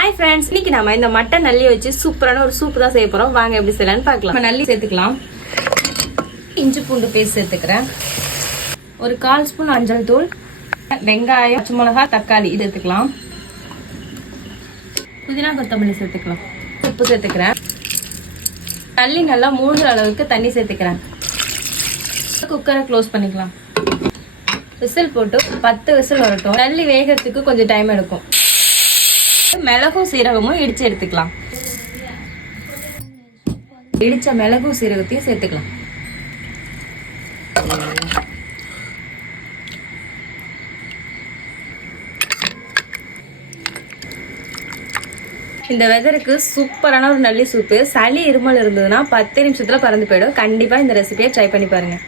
Hi friends, இன்னைக்கு நம்ம இந்த மட்டன் நல்லி வச்சு சூப்பரான ஒரு சூப் தான் செய்ய போறோம். வாங்க எப்படி செய்யலாம்னு பார்க்கலாம். நம்ம நல்லி சேர்த்துக்கலாம். இஞ்சி பூண்டு பேஸ்ட் சேர்த்துக்கிறேன். ஒரு 1/4 ஸ்பூன் மஞ்சள் தூள், வெங்காயம், பச்சை மிளகா, தக்காளி இது சேர்த்துக்கலாம். புதினா கொத்தமல்லி சேர்த்துக்கலாம். உப்பு சேர்த்துக்கிறேன். நல்லி நல்லா மூழ்கிற அளவுக்கு தண்ணி சேர்த்துக்கிறேன். குக்கரை க்ளோஸ் பண்ணிக்கலாம். விசில் போட்டு 10 விசில் வரட்டும். நல்லி வேகிறதுக்கு கொஞ்சம் டைம் எடுக்கும். மிளகும் சீரகமும் இடிச்சு எடுத்துக்கலாம். இடிச்ச மிளகும் சீரகத்தையும் சேர்த்துக்கலாம். இந்த வெதருக்கு சூப்பரான ஒரு நல்லி சூப்பு. சளி இருமல் இருந்ததுன்னா 10 நிமிஷத்துல பறந்து போயிடும். கண்டிப்பா இந்த ரெசிபியை ட்ரை பண்ணி பாருங்க.